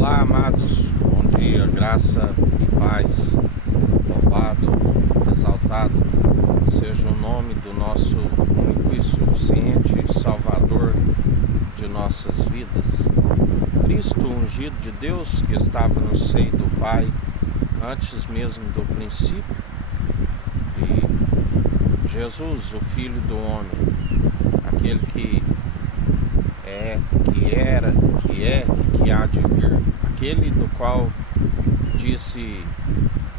Olá, amados, bom dia, graça e paz, louvado, exaltado seja o nome do nosso único e suficiente Salvador de nossas vidas, Cristo ungido de Deus, que estava no seio do Pai antes mesmo do princípio, e Jesus, o Filho do homem, aquele que é, que era, que é e que há de vir, aquele do qual disse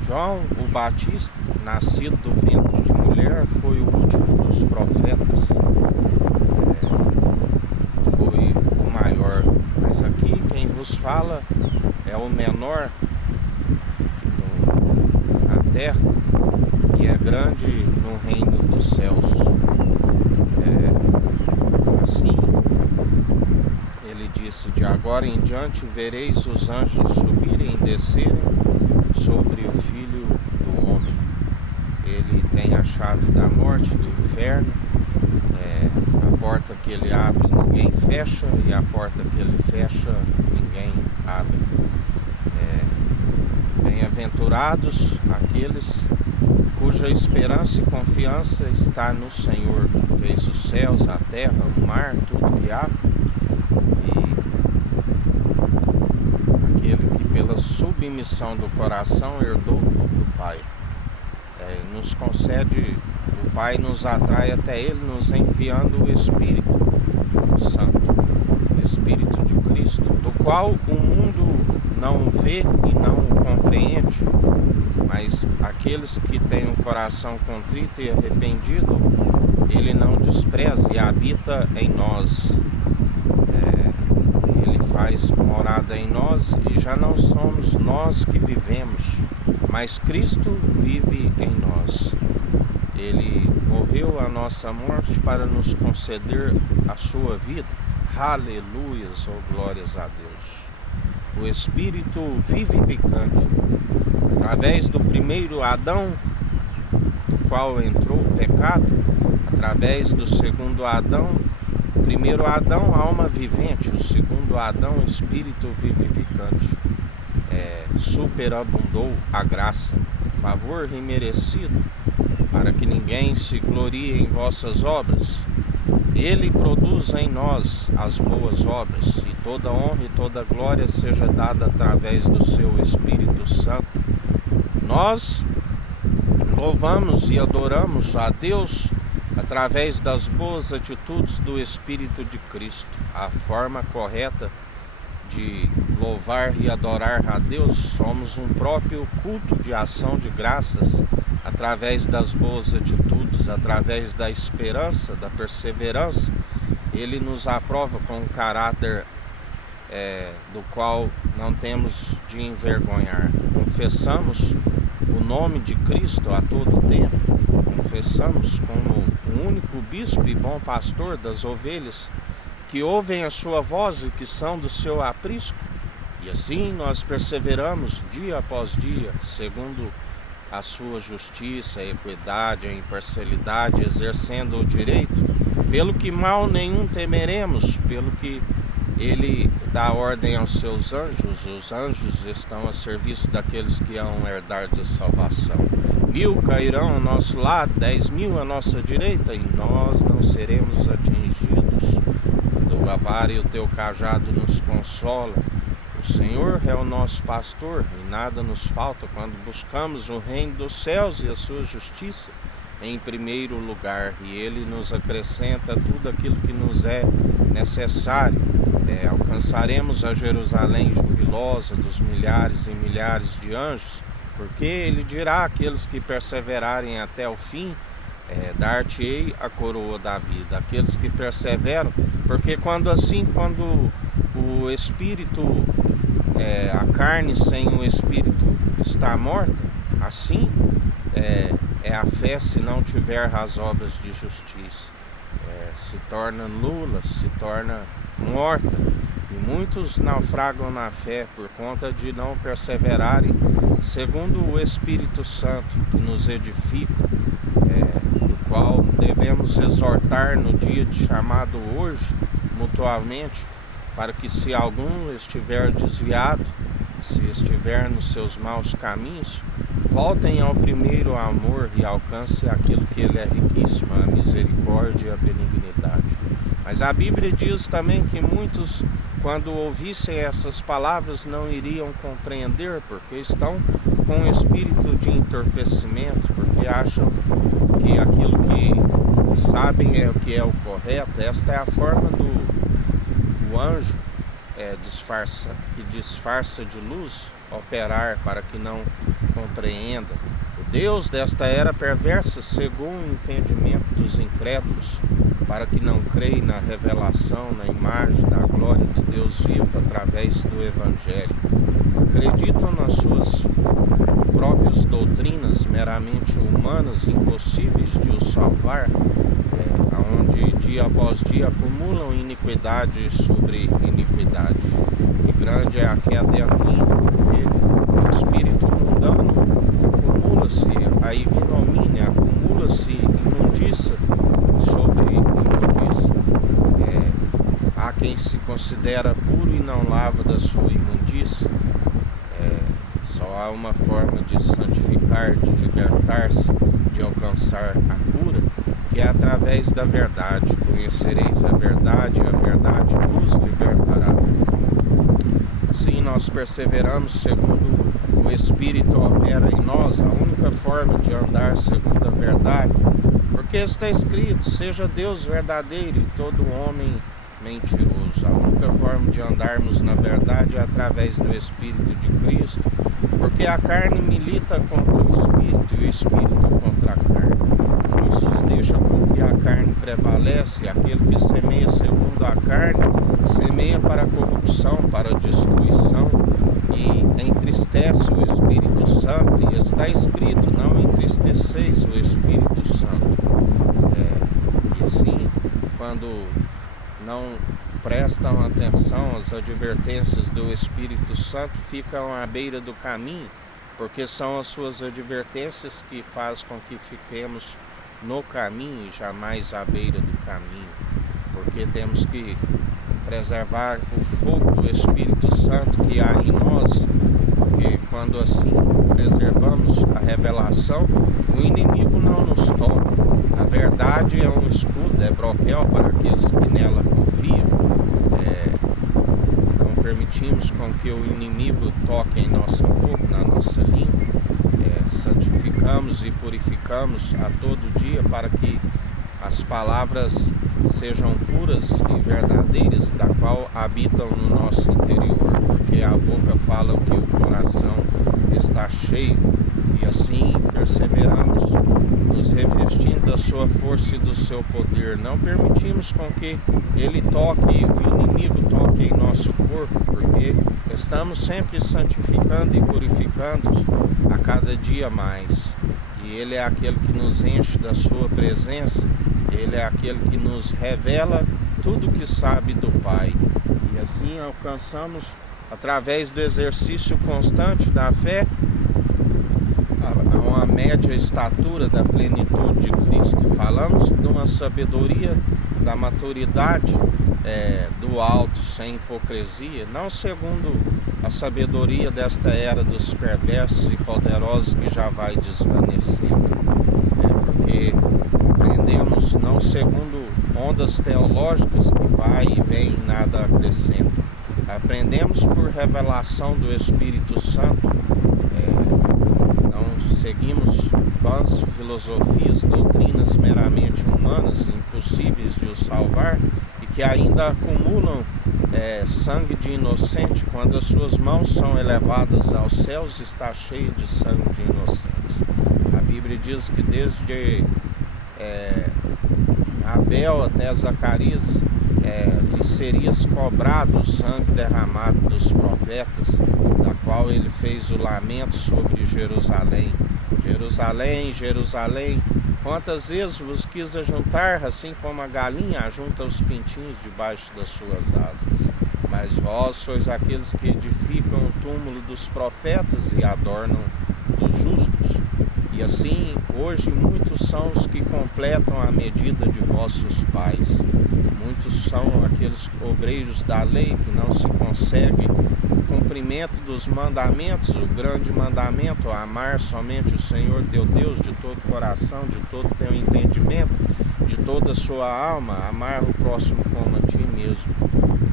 João o Batista, nascido do ventre de mulher, foi o último dos profetas, foi o maior, mas aqui quem vos fala é o menor na terra e é grande no reino dos céus. Assim ele disse: de agora em diante vereis os anjos subirem e descerem sobre o Filho do Homem. Ele tem a chave da morte, do inferno. A porta que ele abre ninguém fecha, e a porta que ele fecha ninguém abre. Bem-aventurados aqueles cuja esperança e confiança está no Senhor, que fez os céus, a terra, o mar, tudo que há. Aquele que pela submissão do coração herdou do Pai, nos concede, o Pai nos atrai até Ele, nos enviando o Espírito Santo, o Espírito de Cristo, do qual o mundo não vê e não compreende, mas aqueles que têm um coração contrito e arrependido, Ele não despreza e habita em nós. Faz morada em nós, e já não somos nós que vivemos, mas Cristo vive em nós. Ele morreu a nossa morte para nos conceder a sua vida. Aleluias, ou glórias a Deus. O Espírito vivificante, através do primeiro Adão, do qual entrou o pecado, através do segundo Adão, primeiro Adão, alma vivente, o segundo Adão, espírito vivificante. Superabundou a graça, favor imerecido, para que ninguém se glorie em vossas obras. Ele produz em nós as boas obras, e toda honra e toda glória seja dada através do seu Espírito Santo. Nós louvamos e adoramos a Deus através das boas atitudes do Espírito de Cristo. A forma correta de louvar e adorar a Deus, somos um próprio culto de ação de graças, através das boas atitudes, através da esperança, da perseverança. Ele nos aprova com um caráter do qual não temos de envergonhar. Confessamos o nome de Cristo a todo tempo, confessamos como o único bispo e bom pastor das ovelhas que ouvem a sua voz e que são do seu aprisco, e assim nós perseveramos dia após dia, segundo a sua justiça, a equidade, a imparcialidade, exercendo o direito, pelo que mal nenhum temeremos, pelo que ele dá ordem aos seus anjos. Os anjos estão a serviço daqueles que hão herdar de salvação. 1000 cairão ao nosso lado, 10.000 à nossa direita, e nós não seremos atingidos. O teu vara e o teu cajado nos consola. O Senhor é o nosso pastor, e nada nos falta quando buscamos o reino dos céus e a sua justiça em primeiro lugar, e Ele nos acrescenta tudo aquilo que nos é necessário. Alcançaremos a Jerusalém jubilosa dos milhares e milhares de anjos, porque Ele dirá àqueles que perseverarem até o fim, dar-te-ei a coroa da vida. Aqueles que perseveram, porque quando o Espírito, a carne sem o Espírito está morta, assim é a fé se não tiver as obras de justiça. Se torna nula, se torna morta, e muitos naufragam na fé por conta de não perseverarem segundo o Espírito Santo que nos edifica, do qual devemos exortar no dia de chamado hoje mutuamente, para que se algum estiver desviado, se estiver nos seus maus caminhos, voltem ao primeiro amor e alcancem aquilo que ele é riquíssimo, a misericórdia e a benignidade. Mas a Bíblia diz também que muitos, quando ouvissem essas palavras, não iriam compreender, porque estão com um espírito de entorpecimento, porque acham que aquilo que sabem é o que é o correto. Esta é a forma do anjo que disfarça de luz, operar para que não compreenda. O Deus desta era perversa cegou o entendimento dos incrédulos, para que não creem na revelação, na imagem da glória de Deus vivo através do Evangelho. Acreditam nas suas próprias doutrinas meramente humanas, impossíveis de os salvar, onde dia após dia acumulam iniquidade sobre iniquidade. E grande é a queda e a ruim, porque o espírito mundano acumula-se a ignomínia, acumula-se imundícia sobre imundícia. Há quem se considera puro e não lava da sua imundícia. Só há uma forma de santificar, de libertar-se, de alcançar a cura, que é através da verdade. Conhecereis a verdade vos libertará. Assim nós perseveramos segundo o Espírito opera em nós, a única forma de andar segundo a verdade, porque está escrito: seja Deus verdadeiro e todo homem mentiroso. A única forma de andarmos na verdade é através do Espírito de Cristo, porque a carne milita contra o Espírito e o Espírito contra a carne. Isso deixa porque a carne prevalece. Aquele que semeia segundo a carne, semeia para a corrupção, para a destruição, e entristece o Espírito Santo. E está escrito: não entristeceis o Espírito Santo. E assim, quando não prestam atenção às advertências do Espírito Santo, ficam à beira do caminho, porque são as suas advertências que fazem com que fiquemos no caminho e jamais à beira do caminho, porque temos que preservar o fogo do Espírito Santo que há em nós, porque quando assim preservamos a revelação, o inimigo não nos toca. A verdade é um escudo, é broquel para aqueles que nela confiam. Não permitimos com que o inimigo toque em nossa boca, na nossa língua. Santificamos e purificamos a todo dia para que as palavras sejam puras e verdadeiras, da qual habitam no nosso interior, porque a boca fala o que o coração está cheio. E assim perseveramos, nos revestindo da sua força e do seu poder. Não permitimos com que ele toque, o inimigo toque em nosso corpo, porque estamos sempre santificando e purificando a cada dia mais. E ele é aquele que nos enche da sua presença, ele é aquele que nos revela tudo o que sabe do Pai. E assim alcançamos, através do exercício constante da fé, uma média estatura da plenitude de Cristo. Falamos de uma sabedoria da maturidade do alto, sem hipocrisia, não segundo a sabedoria desta era dos perversos e poderosos que já vai desvanecendo, porque aprendemos não segundo ondas teológicas que vai e vem e nada acrescenta. Aprendemos por revelação do Espírito Santo. Não seguimos vãs filosofias, doutrinas meramente humanas, impossíveis de os salvar, e que ainda acumulam sangue de inocente. Quando as suas mãos são elevadas aos céus, está cheio de sangue de inocentes. A Bíblia diz que desde Abel até Zacarias lhe serias cobrado o sangue derramado dos profetas, da qual ele fez o lamento sobre Jerusalém. Jerusalém, Jerusalém, quantas vezes vos quis ajuntar, assim como a galinha ajunta os pintinhos debaixo das suas asas. Mas vós sois aqueles que edificam o túmulo dos profetas e adornam dos justos. E E assim, hoje muitos são os que completam a medida de vossos pais. Muitos são aqueles obreiros da lei que não se consegue o cumprimento dos mandamentos, o grande mandamento, amar somente o Senhor teu Deus de todo o coração, de todo o teu entendimento, de toda a sua alma, amar o próximo como a ti mesmo.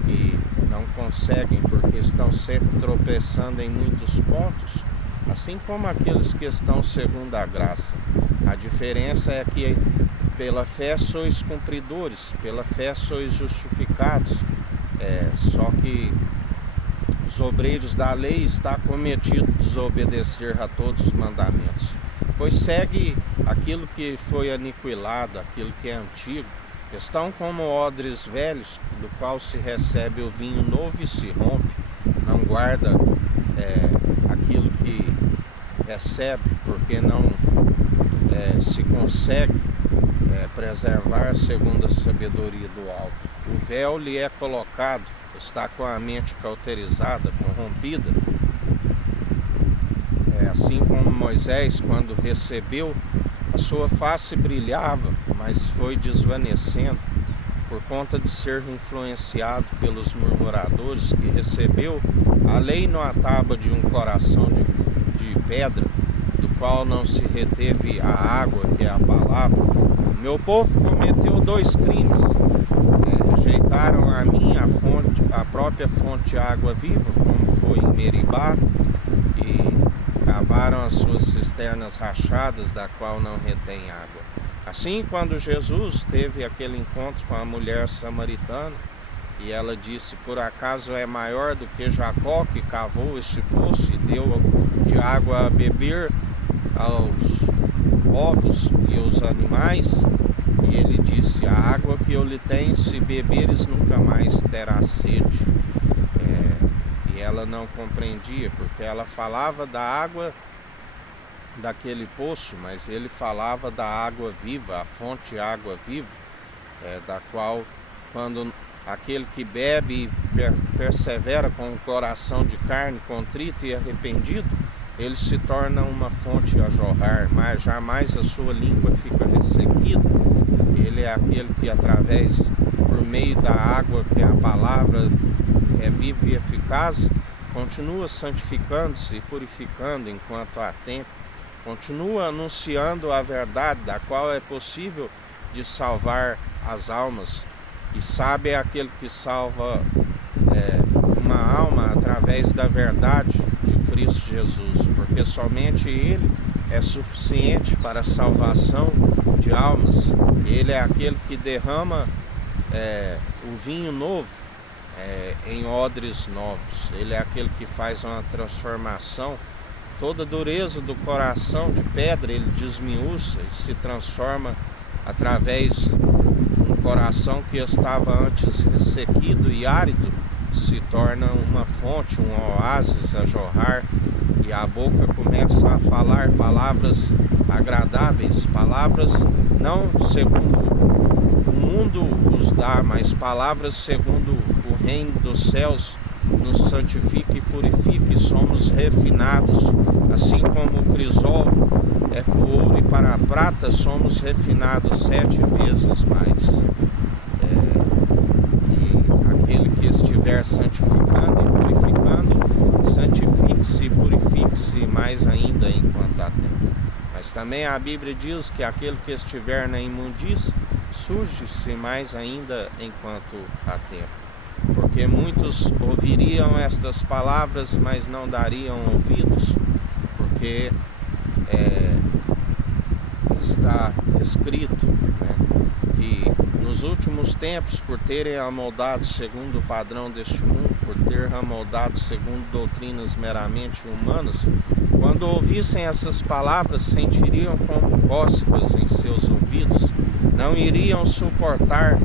E não conseguem porque estão sempre tropeçando em muitos pontos, assim como aqueles que estão segundo a graça. A diferença é que pela fé sois cumpridores, pela fé sois justificados. Só que os obreiros da lei está cometido desobedecer a todos os mandamentos, pois segue aquilo que foi aniquilado, aquilo que é antigo. Estão como odres velhos, do qual se recebe o vinho novo e se rompe, não guarda aquilo que recebe, porque não se consegue preservar segundo a sabedoria do alto. O véu lhe é colocado, está com a mente cauterizada, corrompida. Assim como Moisés, quando recebeu, a sua face brilhava, mas foi desvanecendo por conta de ser influenciado pelos murmuradores, que recebeu a lei numa tábua de um coração de pedra, do qual não se reteve a água, que é a palavra. Meu povo cometeu 2 crimes. Rejeitaram a mim a própria fonte de água viva, como foi em Meribá, e cavaram as suas cisternas rachadas, da qual não retém água. Assim, quando Jesus teve aquele encontro com a mulher samaritana, e ela disse: por acaso é maior do que Jacó, que cavou este poço e deu de água a beber aos povos e aos animais? E ele disse: a água que eu lhe tenho, se beberes, nunca mais terás sede. E ela não compreendia, porque ela falava da água daquele poço, mas ele falava da água viva, a fonte de água viva, da qual, quando aquele que bebe e persevera com o coração de carne contrito e arrependido, ele se torna uma fonte a jorrar, mas jamais a sua língua fica ressequida. Ele é aquele que, por meio da água, que é a palavra, é viva e eficaz, continua santificando-se e purificando enquanto há tempo, continua anunciando a verdade, da qual é possível de salvar as almas. E sabe aquele que salva uma alma através da verdade de Cristo Jesus, porque somente Ele é suficiente para a salvação de almas. Ele é aquele que derrama o vinho novo em odres novos. Ele é aquele que faz uma transformação. Toda dureza do coração de pedra ele desmiuça e se transforma através de um coração que estava antes ressequido e árido, se torna uma fonte, um oásis a jorrar, e a boca começa a falar palavras agradáveis, palavras não segundo o mundo os dá, mas palavras segundo o reino dos céus. Nos santifica e purifica, e somos refinados, assim como o crisol é para o ouro e para a prata, somos refinados 7 vezes mais. E aquele que estiver santificando e purificando, santifique-se e purifique-se mais ainda enquanto há tempo. Mas também a Bíblia diz que aquele que estiver na imundícia, suje-se mais ainda enquanto há tempo. Porque muitos ouviriam estas palavras, mas não dariam ouvidos, porque está escrito, que nos últimos tempos, por terem amoldado segundo o padrão deste mundo, por ter amoldado segundo doutrinas meramente humanas, quando ouvissem essas palavras, sentiriam como cócegas em seus ouvidos, não iriam suportar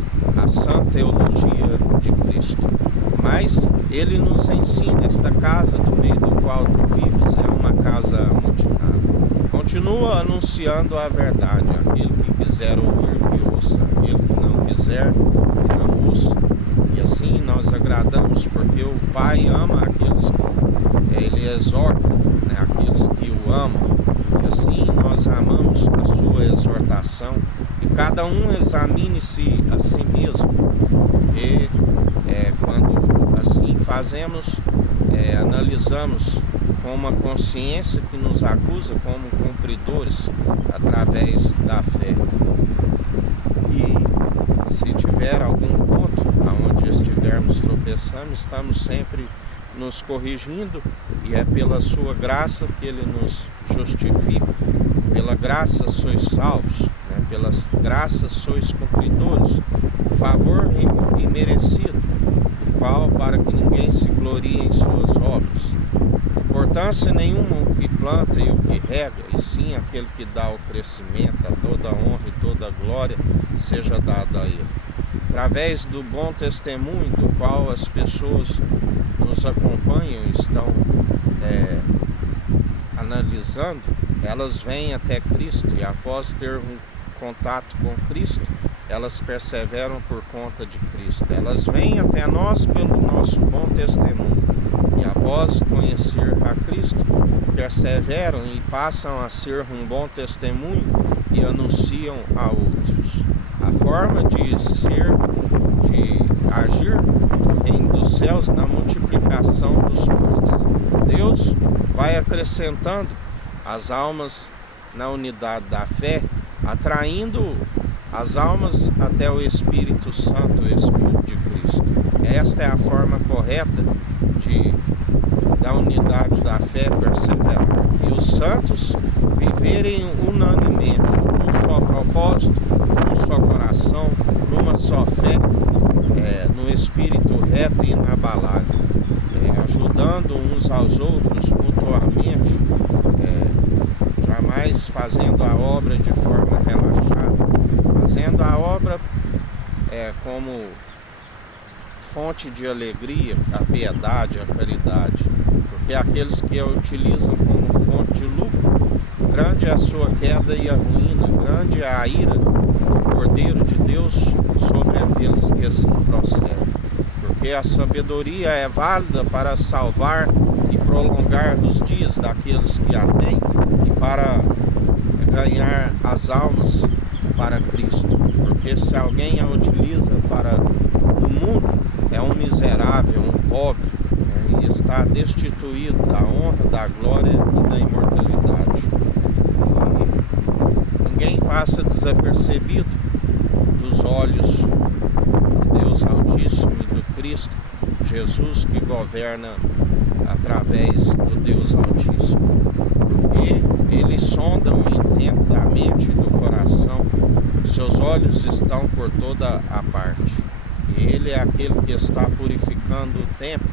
a sã teologia de Cristo. Mas ele nos ensina: esta casa do meio do qual tu vives é uma casa amotinada. Continua anunciando a verdade. Aquele que quiser ouvir, que ouça. Aquele que não quiser, que não ouça. E assim nós agradamos, porque o Pai ama aqueles que ele exorta, aqueles que o amam. E assim nós amamos a sua exortação. E cada um examine-se a si mesmo. E quando assim fazemos, analisamos com uma consciência que nos acusa como cumpridores através da fé. E se tiver algum ponto aonde estivermos tropeçando, estamos sempre nos corrigindo, e é pela sua graça que ele nos justifica. Pela graça sois salvos, né? Pelas graças sois cumpridores, favor imerecido, qual para que ninguém se glorie em suas obras. Importância nenhuma o que planta e o que rega, e sim aquele que dá o crescimento, a toda honra e toda glória seja dada a ele. Através do bom testemunho do qual as pessoas nos acompanham e estão analisando, elas vêm até Cristo, e após ter um contato com Cristo, elas perseveram por conta de Cristo. Elas vêm até nós pelo nosso bom testemunho, e após conhecer a Cristo, perseveram e passam a ser um bom testemunho e anunciam a outros. A forma de ser, de agir no reino dos céus na multiplicação dos pães. Deus vai acrescentando as almas na unidade da fé, atraindo as almas até o Espírito Santo, o Espírito de Cristo. Esta é a forma correta da unidade da fé perseverar. E os santos viverem unanimemente, num só propósito, num só coração, numa só fé, no espírito reto e inabalável, ajudando uns aos outros mutuamente, jamais fazendo a obra de forma relaxada, fazendo a obra como fonte de alegria, a piedade, a caridade, porque aqueles que a utilizam como fonte de lucro, grande é a sua queda e a ruína, grande é a ira do Cordeiro de Deus sobre aqueles que assim procedem. Porque a sabedoria é válida para salvar e prolongar os dias daqueles que a têm, e para ganhar as almas para Cristo. Porque se alguém a utiliza para o mundo, é um miserável, um pobre, e está destituído da honra, da glória e da imortalidade. E ninguém passa desapercebido dos olhos de Deus Altíssimo e do Cristo Jesus, que governa através do Deus Altíssimo, porque ele sonda o intento da mente e do coração. Seus olhos estão por toda a parte. Ele é aquele que está purificando o templo.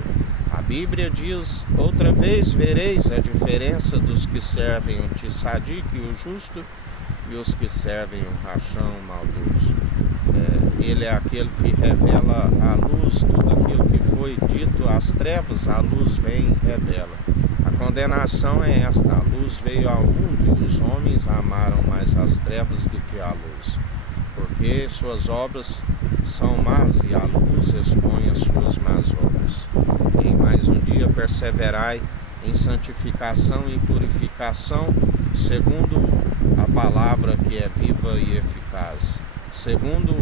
A Bíblia diz: outra vez vereis a diferença dos que servem o Tissadique, o justo, e os que servem o Rachão, o maldoso. Ele é aquele que revela a luz, tudo aquilo que foi dito às trevas, a luz vem e revela. A condenação é esta: a luz veio ao mundo e os homens amaram mais as trevas do que a luz, porque suas obras são más e a luz expõe as suas más obras. E em mais um dia perseverai em santificação e purificação, segundo a palavra que é viva e eficaz, segundo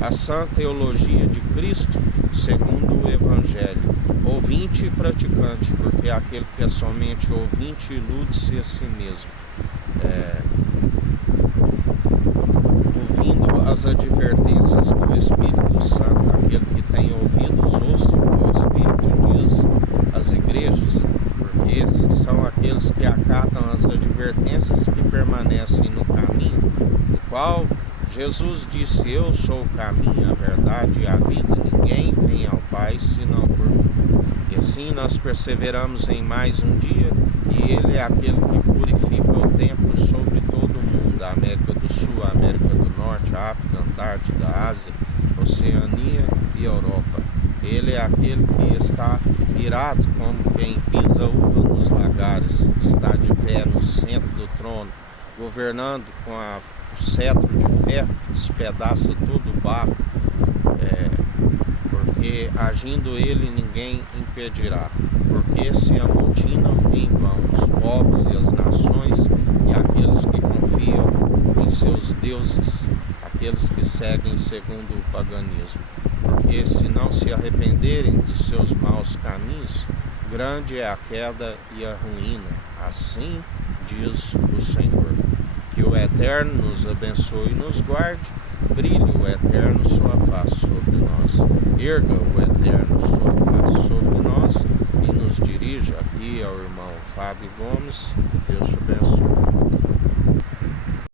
a sã teologia de Cristo, segundo o Evangelho, ouvinte e praticante, porque aquele que é somente ouvinte ilude-se a si mesmo. Ouvindo as advertências do Espírito Santo, aquele que tem ouvidos, ouça o que o Espírito diz às igrejas, porque esses são aqueles que acatam as advertências, que permanecem no caminho, no qual Jesus disse: eu sou o caminho, a verdade e a vida, ninguém vem ao Pai senão por mim. E assim nós perseveramos em mais um dia, e Ele é aquele que purifica o templo sobre todo o mundo, a América do Sul, a América do Norte, a África, a Antártida, a Ásia, Oceania e Europa. Ele é aquele que está irado como quem pisa uva nos lagares, está de pé no centro do trono, governando com o cetro de ferro que despedaça todo o barro, porque e agindo ele ninguém impedirá, porque se amotinam em vão os povos e as nações, e aqueles que confiam em seus deuses, aqueles que seguem segundo o paganismo. Porque se não se arrependerem de seus maus caminhos, grande é a queda e a ruína. Assim diz o Senhor. Que o Eterno nos abençoe e nos guarde, brilhe o Eterno sua face sobre nós, erga o Eterno sua face sobre nós e nos dirija. Aqui ao irmão Fábio Gomes. Deus te abençoe.